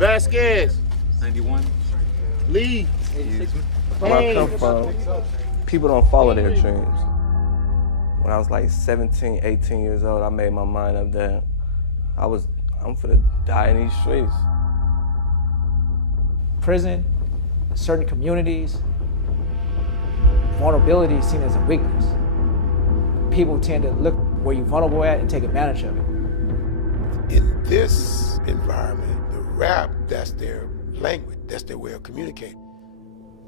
Vasquez. 91. Lee. Where I come from, people don't follow their dreams. When I was like 17, 18 years old, I made my mind up that I'm finna die in these streets. Prison, certain communities, vulnerability is seen as a weakness. People tend to look where you're vulnerable at and take advantage of it. In this environment, the rap, that's their language, that's their way of communicating.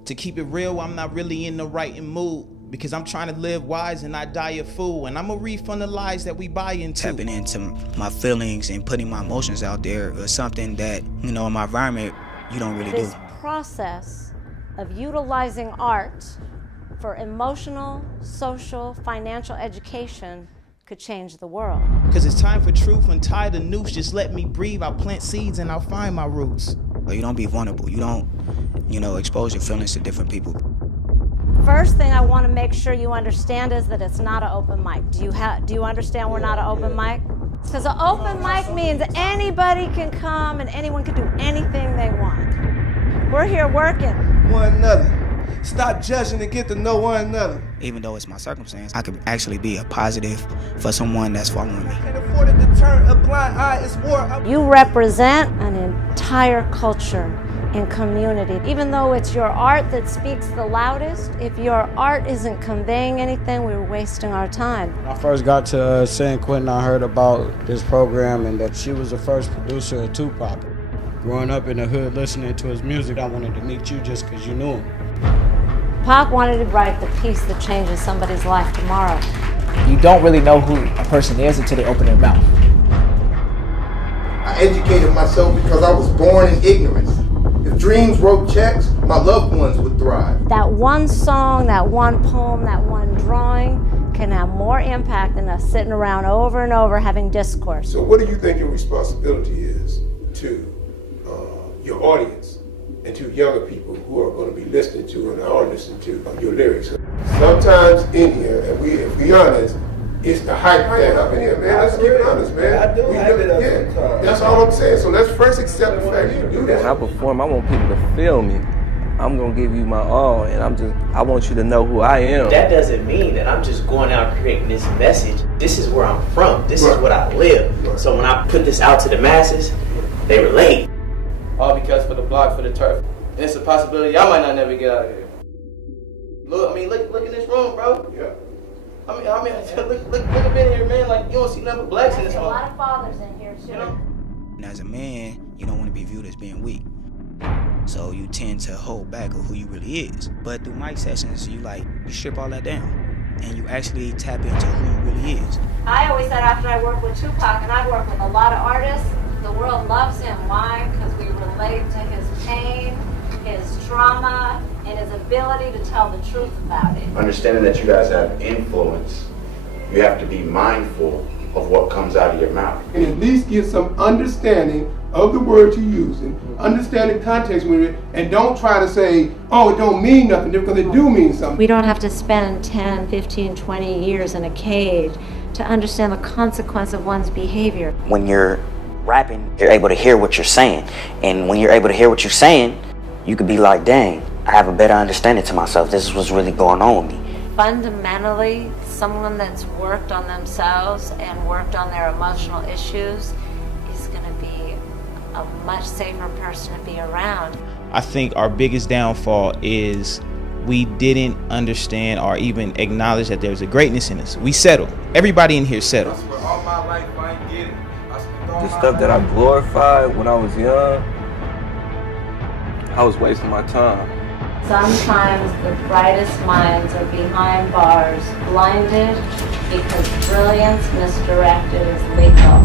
To keep it real, I'm not really in the writing mood because I'm trying to live wise and not die a fool. And I'm gonna read from the lies that we buy into. Tapping into my feelings and putting my emotions out there is something that, in my environment, you don't really do. This process of utilizing art for emotional, social, financial education could change the world. Because it's time for truth, untie the noose, just let me breathe. I'll plant seeds and I'll find my roots. You don't be vulnerable. You don't, expose your feelings to different people. First thing I want to make sure you understand is that it's not an open mic. Do you understand we're not an open mic? Because an open mic means anybody can come and anyone can do anything they want. We're here working. One another. Stop judging and get to know one another. Even though it's my circumstance, I could actually be a positive for someone that's following me. Can't afford to turn a blind eye, it's war. You represent an entire culture and community. Even though it's your art that speaks the loudest, if your art isn't conveying anything, we're wasting our time. When I first got to San Quentin, I heard about this program and that she was the first producer of Tupac. Growing up in the hood, listening to his music, I wanted to meet you just because you knew him. Pac wanted to write the piece that changes somebody's life tomorrow. You don't really know who a person is until they open their mouth. I educated myself because I was born in ignorance. If dreams wrote checks, my loved ones would thrive. That one song, that one poem, that one drawing can have more impact than us sitting around over and over having discourse. So what do you think your responsibility is to your audience and to younger people who are going to be listening to and are listening to your lyrics? Sometimes in here, and if we honest, it's the hype thing up in here, man. Let's keep it honest, man. I do hype it up sometimes. That's all I'm saying. So let's first accept the fact you do that. When I perform, I want people to feel me. I'm gonna give you my all, and I want you to know who I am. That doesn't mean that I'm just going out creating this message. This is where I'm from. This is what I live. Right. So when I put this out to the masses, they relate. All because for the block, for the turf. And it's a possibility I might not never get out of here. Look in this room, bro. Yeah. I mean, look up in here, man. Like, you don't see nothing but blacks in this There's home. a lot of fathers in here, too. And as a man, you don't want to be viewed as being weak. So you tend to hold back of who you really is. But through mic sessions, you strip all that down. And you actually tap into who you really is. I always said after I worked with Tupac, and I worked with a lot of artists, the world loves him. Why? Because we relate to his pain, his trauma, and his ability to tell the truth about it. Understanding that you guys have influence, you have to be mindful of what comes out of your mouth. And at least get some understanding of the words you're using, understand the context with it, and don't try to say, oh, it don't mean nothing, because it do mean something. We don't have to spend 10, 15, 20 years in a cage to understand the consequence of one's behavior. When you're rapping, you're able to hear what you're saying. And when you're able to hear what you're saying, you could be like, dang, I have a better understanding to myself. This is what's really going on with me. Fundamentally, someone that's worked on themselves and worked on their emotional issues is going to be a much safer person to be around. I think our biggest downfall is we didn't understand or even acknowledge that there's a greatness in us. We settle. Everybody in here settled. All my life, I ain't get it. The stuff that I glorified when I was young, I was wasting my time. Sometimes the brightest minds are behind bars, blinded because brilliance misdirected is lethal.